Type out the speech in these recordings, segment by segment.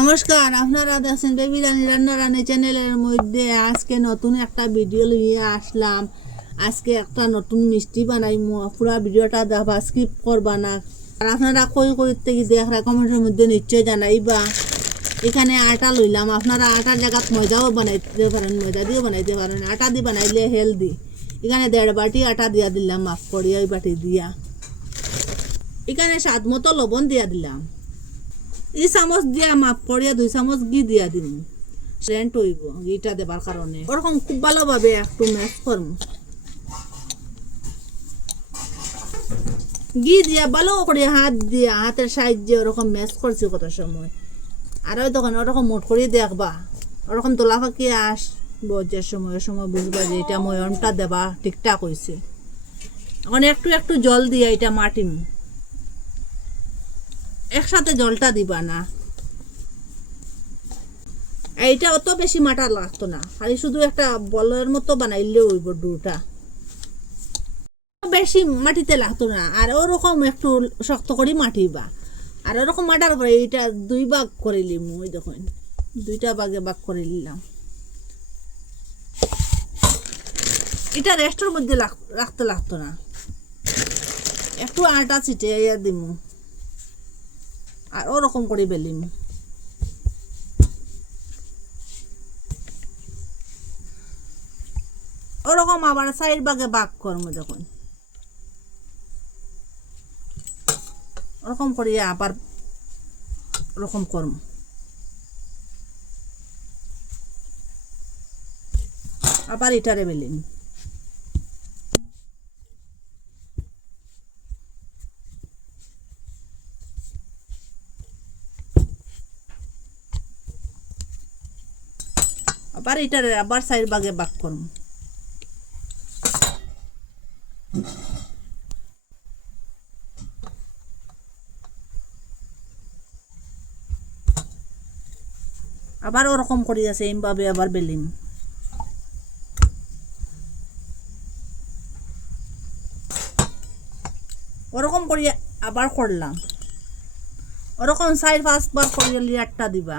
নমস্কার, আপনারা দেখছেন বেবি রানী রান্না রানী চ্যানেলের মধ্যে আজকে নতুন একটা ভিডিও নিয়ে আসলাম। আজকে একটা নতুন মিষ্টি বানাইমু, পুরো ভিডিওটা দেখবা, স্কিপ করবা না। আর আপনারা কই করতে কি দেখরা কমেন্টের মধ্যে নিশ্চয় জানাইবা। এখানে আটা লইলাম, আপনারা আটার জায়গাত ময়দাও বানাইতে পারেন, ময়দা দিয়েও বানাইতে পারেন। আটা দিয়ে বানাইলে হেলদি। এখানে 1.5 বাটি আটা দিয়া দিলাম, মাফ করি ওই বাটি দিয়া। এখানে স্বাদ মতো লবণ দিয়া দিলাম। এই চামচ দিয়া মাপ করিয়া 2 চামচ ঘি দিয়া দিম, সেন্ট হইব ঘিটা দেবার কারণে। ওরকম খুব ভালোভাবে একটু ম্যাশ করম। ঘি দিয়া ভালো করে হাত দিয়া হাতের সাহায্যে ওরকম ম্যাশ করছি কত সময়। আর ওই তখন ওরকম মোট করে দেখবা, ওরকম তোলা ফাঁকি আসবো যে সময় বুঝবা যে এটা ময়নটা দেবা ঠিকঠাক হয়েছে। এখন একটু একটু জল দিয়া এটা মাটিম, একসাথে জলটা দিবা না। এইটা অত বেশি মাটা লাগতো না, খালি শুধু একটা বলের মতো বানাইলে হইব। ডুটা বেশি মাটিতে লাগতো না। আর ওরকম একটু শক্ত করে মাটিবা। আর ওরকম মাটার পরে এইটা 2 ভাগ করে নিলাম। ওই দেখুন 2টা ভাগে ভাগ করে নিলাম। এটা রেস্টের মধ্যে রাখতে লাগতো না। একটু আটা ছিটিয়ে দিম আর ওরকম করে বেলিম। ওরকম আবার 4 ভাগে ভাগ করবো। দেখুন ওরকম করিয়া আবার ওরকম করবো। আবার এটারে বেলিম। আবার এটারে আবার 4 ভাগে ভাগ করবো। আবার ওরকম করিয়া সেম ভাবে আবার বেলিম। ওরকম করিয়া আবার করলাম। ওরকম 4-5 বার করিয়া লেয়ারটা দিবা।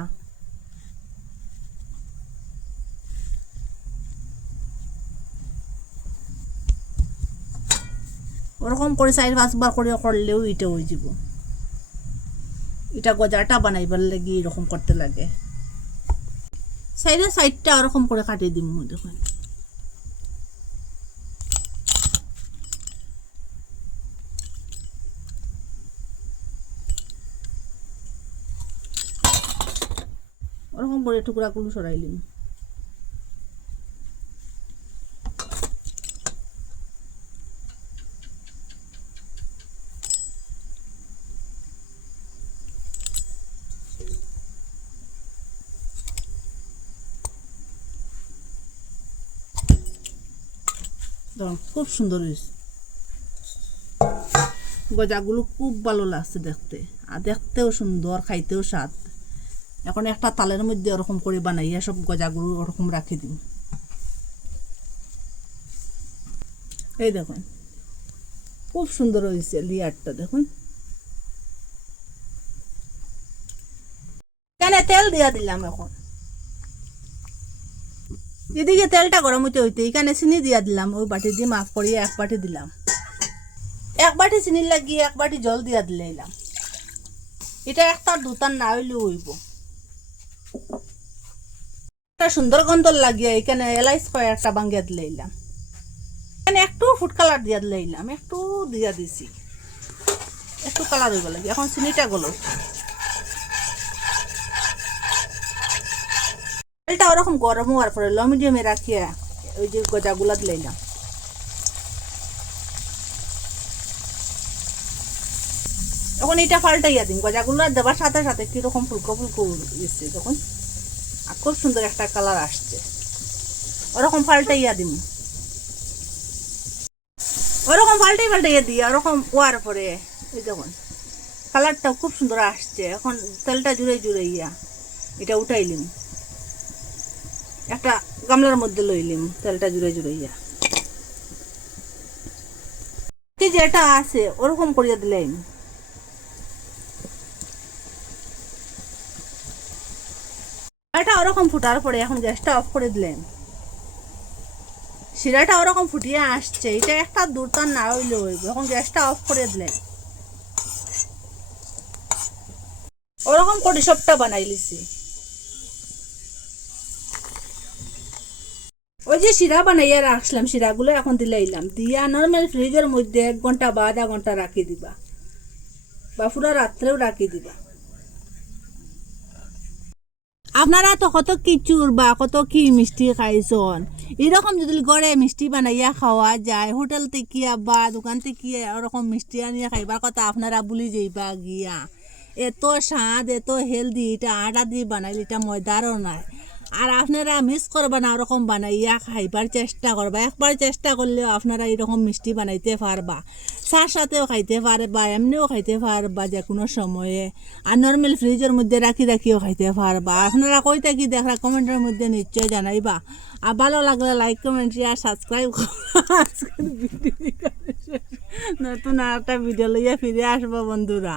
ওরকম করে 4-5 বার করিয়া করলেও এটা হয়ে যাব। এটা গজাটা বানাইবার লাগি এরকম করতে লাগে। সাইডটা ওরকম করে কাটিয়ে দিম। দেখুন ওরকম করে টুকরাগুলো সরাইলিম। খুব সুন্দর হয়েছে, গজাগুলো খুব ভালো লাগছে দেখতে। আর দেখতেও সুন্দর, খাইতেও স্বাদ। এখন একটা তালের মধ্যে ওরকম করে বানাইয়া সব গজাগুলো ওরকম রাখি দিই। এই দেখুন খুব সুন্দর হয়েছে লেয়ারটা। দেখুন এখানে তেল দিয়া দিলাম। এখন এদিকে তেলটা গরম হইতে হইতে এখানে চিনি দিয়া দিলাম। ওই বাটি দিয়ে মাফ করিয়ে 1 বাটি দিলাম। 1 বাটি চিনি লাগিয়ে 1 বাটি জল দিয়া দিলাম। এটা একটা 2টার না হইলেও হইব। একটা সুন্দর গন্ধ লাগিয়ে এখানে এলাইচ কয়েকটা ভাঙ্গিয়া দিলাম। এখানে একটু ফুড কালার দিয়া দিলাম, একটু দিয়া দিছি, একটু কালার হইব লাগে। এখন চিনিটা গলো। তেলটা ওরকম গরম হওয়ার পরে লো মিডিয়ামে রাখিয়া ওই যে গজাগুলা দিলাম। এখন এটা পাল্টাইয়া দিন। গজাগুলো দেবার সাথে সাথে কিরকম ফুলকো ফুলকো দিচ্ছে। তখন আর খুব সুন্দর একটা কালার আসছে। ওরকম পাল্টাইয়া দিন। ওরকম পাল্টাইয়া দিয়া ওরকম ওয়ার পরে এই দেখুন কালারটাও খুব সুন্দর আসছে। এখন তেলটা জুড়ে ইয়া এটা উঠাইলিম, একটা গামলার মধ্যে লইলিম। তেলটা জুড়ে ইয়া যেটা আছে ওরকম করিয়া দিলাম। শিরাটা ওরকম ফুটার পরে এখন গ্যাসটা অফ করে দিলেন। শিরাটা ওরকম ফুটিয়ে আসছে, এটা একটা দুর্তান না হইলে হইব। এখন গ্যাসটা অফ করে দিলেন। ওরকম করে সবটা বানাই লিছি। ওই যে শিরা বানাইয়া রাখলাম, শিরাগুলো এখন দিলাইলাম, দিয়া নর্মাল ফ্রিজের মধ্যে 1 ঘন্টা বা আধা ঘন্টা রাখি দিবা, বা পুরো রাত্রেও রাখি দিবা। আপনারা তো কত কিচুর বা কত কি মিষ্টি খাইছন, এরকম যদি ঘরে মিষ্টি বানাইয়া খাওয়া যায়, হোটেল থেকে বা দোকান থেকে ওরকম মিষ্টি আনিয়া খাইবার কথা আপনারা ভুলি যাইবা গিয়া। এত স্বাদ, এত হেলদি, এটা আটা দিয়ে বানাইলে, এটা ময়দারও নাই। আর আপনারা মিস করবা না, ওরকম বানাইয়া খাইবার চেষ্টা করবা। একবার চেষ্টা করলেও আপনারা এরকম মিষ্টি বানাইতে পারবা, চার সাথেও খাইতে পারবা, এমনিও খাইতে পারবা যে কোনো সময়ে, আর নর্মাল ফ্রিজের মধ্যে রাখি রাখিও খাইতে পারবা। আপনারা কই থাকি দেখা কমেন্টের মধ্যে নিশ্চয় জানাইবা। আর ভালো লাগলে লাইক, কমেন্ট, শেয়ার, সাবস্ক্রাইব নতুন আর একটা ভিডিও লইয়া ফিরে আসবো বন্ধুরা।